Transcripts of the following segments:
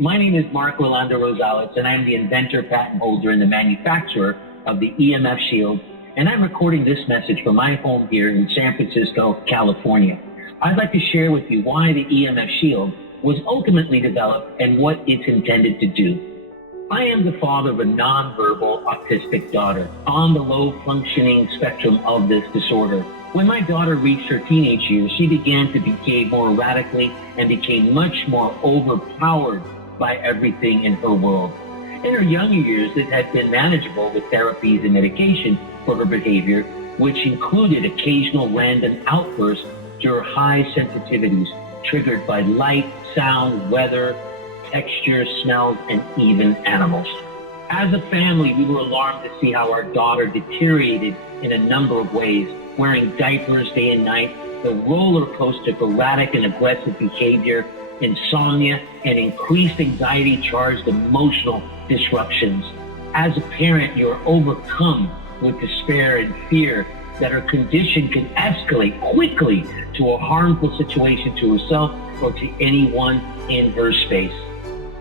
My name is Mark Rolando Rosales, and I'm the inventor, patent holder, and the manufacturer of the EMF Shield, and I'm recording this message from my home here in San Francisco, California. I'd like to share with you why the EMF Shield was ultimately developed and what it's intended to do. I am the father of a nonverbal autistic daughter on the low-functioning spectrum of this disorder. When my daughter reached her teenage years, she began to behave more erratically and became much more overpowered by everything in her world. In her younger years, it had been manageable with therapies and medication for her behavior, which included occasional random outbursts to her high sensitivities, triggered by light, sound, weather, texture, smells, and even animals. As a family, we were alarmed to see how our daughter deteriorated in a number of ways, wearing diapers day and night, the roller coaster of erratic and aggressive behavior, insomnia, and increased anxiety-charged emotional disruptions. As a parent, you're overcome with despair and fear that her condition can escalate quickly to a harmful situation to herself or to anyone in her space.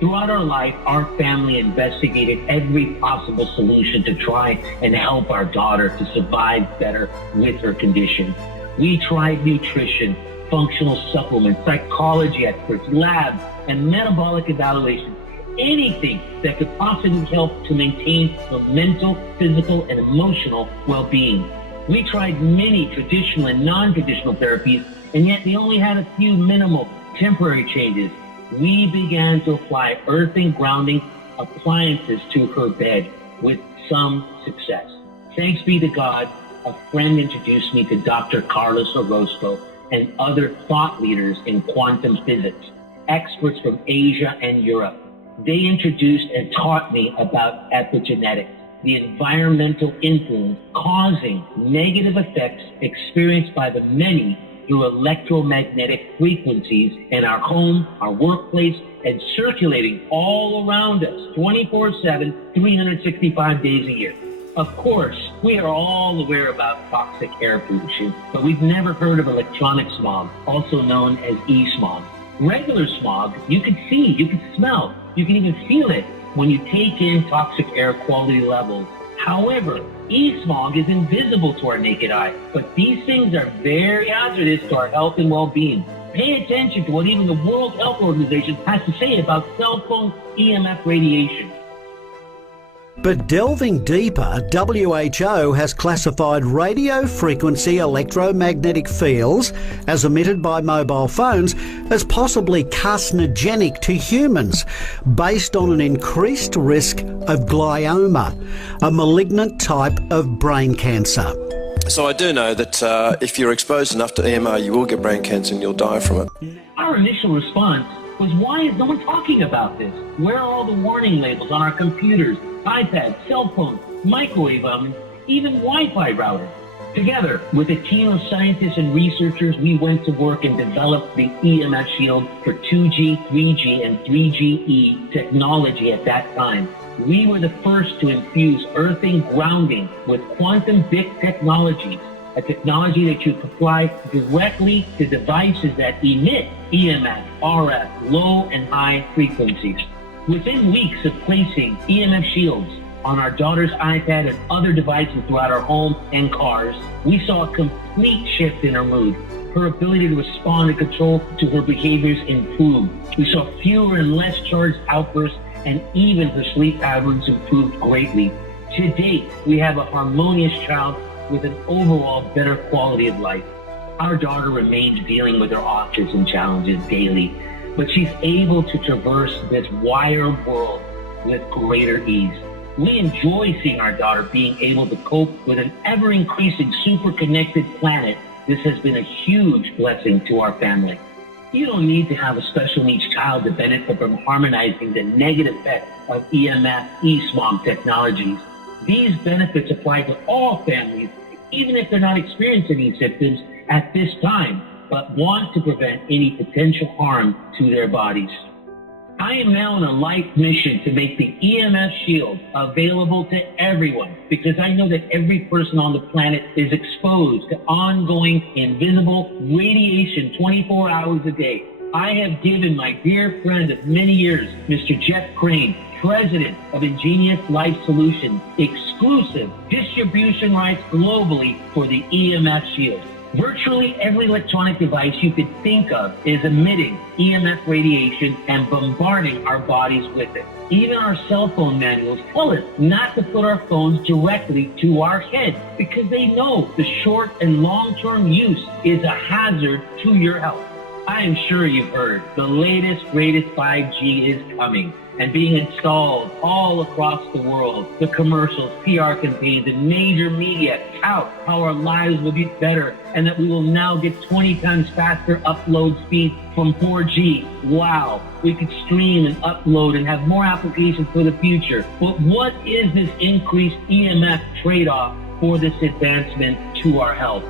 Throughout our life, our family investigated every possible solution to try and help our daughter to survive better with her condition. We tried nutrition, functional supplements, psychology experts, labs, and metabolic evaluations, anything that could possibly help to maintain her mental, physical, and emotional well-being. We tried many traditional and non-traditional therapies, and yet they only had a few minimal, temporary changes. We began to apply earthing, grounding appliances to her bed with some success. Thanks be to God, a friend introduced me to Dr. Carlos Orozco and other thought leaders in quantum physics, experts from Asia and Europe. They introduced and taught me about epigenetics, the environmental influence causing negative effects experienced by the many through electromagnetic frequencies in our home, our workplace, and circulating all around us 24/7, 365 days a year. Of course, we are all aware about toxic air pollution, but we've never heard of electronic smog, also known as e-smog. Regular smog, you can see, you can smell, you can even feel it when you take in toxic air quality levels. However, e-smog is invisible to our naked eye, but these things are very hazardous to our health and well-being. Pay attention to what even the World Health Organization has to say about cell phone EMF radiation. But delving deeper, WHO has classified radio frequency electromagnetic fields as emitted by mobile phones as possibly carcinogenic to humans based on an increased risk of glioma, a malignant type of brain cancer. So I do know that if you're exposed enough to EMR, you will get brain cancer and you'll die from it. Our initial response was, why is no one talking about this? Where are all the warning labels on our computers, iPads, cell phones, microwave ovens, even Wi-Fi routers? Together with a team of scientists and researchers, we went to work and developed the EMF Shield for 2G, 3G, and 3GE technology at that time. We were the first to infuse earthing grounding with quantum bit technologies, a technology that you apply directly to devices that emit EMF, RF, low and high frequencies. Within weeks of placing EMF shields on our daughter's iPad and other devices throughout our home and cars, we saw a complete shift in her mood. Her ability to respond and control to her behaviors improved. We saw fewer and less charged outbursts, and even her sleep patterns improved greatly. To date, we have a harmonious child with an overall better quality of life. Our daughter remains dealing with her autism challenges daily, but she's able to traverse this wider world with greater ease. We enjoy seeing our daughter being able to cope with an ever-increasing super-connected planet. This has been a huge blessing to our family. You don't need to have a special needs child to benefit from harmonizing the negative effects of EMF, e-smog technologies. These benefits apply to all families, even if they're not experiencing these symptoms at this time, but want to prevent any potential harm to their bodies. I am now on a life mission to make the EMF Shield available to everyone, because I know that every person on the planet is exposed to ongoing invisible radiation 24 hours a day. I have given my dear friend of many years, Mr. Jeff Crane, President of Ingenious Life Solutions, exclusive distribution rights globally for the EMF Shield. Virtually every electronic device you could think of is emitting EMF radiation and bombarding our bodies with it. Even our cell phone manuals tell us not to put our phones directly to our head because they know the short and long-term use is a hazard to your health. I am sure you've heard the latest, greatest 5G is coming and being installed all across the world. The commercials, PR campaigns, and major media tout how our lives will be better and that we will now get 20 times faster upload speed from 4G. Wow, we could stream and upload and have more applications for the future. But what is this increased EMF trade-off for this advancement to our health?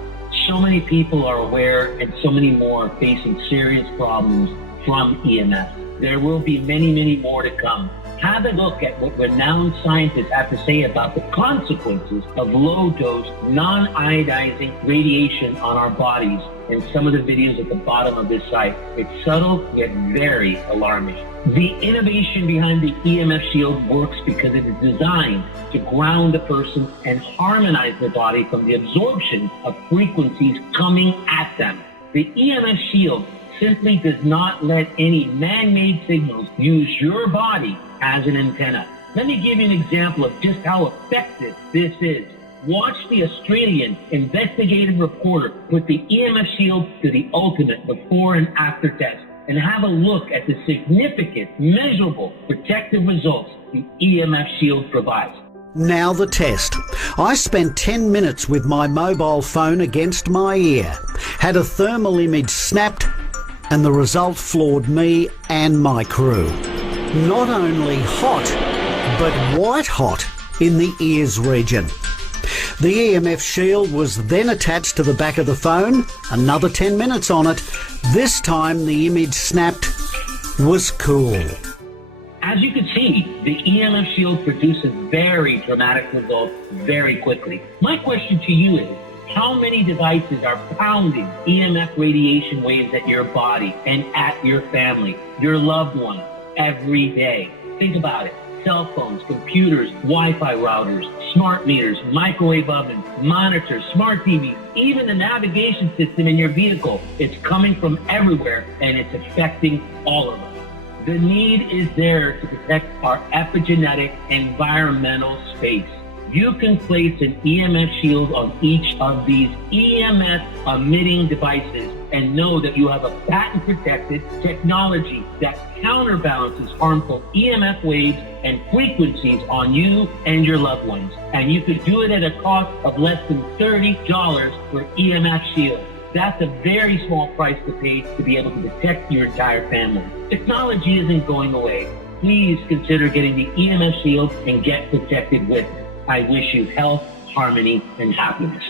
So many people are aware and so many more are facing serious problems from EMF. There will be many, many more to come. Have a look at what renowned scientists have to say about the consequences of low-dose, non-ionizing radiation on our bodies in some of the videos at the bottom of this site. It's subtle, yet very alarming. The innovation behind the EMF shield works because it is designed to ground the person and harmonize the body from the absorption of frequencies coming at them. The EMF shield simply does not let any man-made signals use your body as an antenna. Let me give you an example of just how effective this is. Watch the Australian investigative reporter put the EMF shield to the ultimate before and after test and have a look at the significant, measurable protective results the EMF shield provides. Now the test. I spent 10 minutes with my mobile phone against my ear, had a thermal image snapped, and the result floored me and my crew. Not only hot, but white hot in the ears region. The EMF shield was then attached to the back of the phone, another 10 minutes on it. This time the image snapped was cool. As you can see, the EMF shield produces very dramatic results very quickly. My question to you is, how many devices are pounding EMF radiation waves at your body and at your family, your loved ones, every day? Think about it. Cell phones, computers, Wi-Fi routers, smart meters, microwave ovens, monitors, smart TVs, even the navigation system in your vehicle. It's coming from everywhere and it's affecting all of us. The need is there to protect our epigenetic environmental space. You can place an EMF shield on each of these EMF emitting devices and know that you have a patent protected technology that counterbalances harmful EMF waves and frequencies on you and your loved ones. And you could do it at a cost of less than $30 for EMF shield. That's a very small price to pay to be able to protect your entire family. Technology isn't going away. Please consider getting the EMF shield and get protected with it. I wish you health, harmony, and happiness.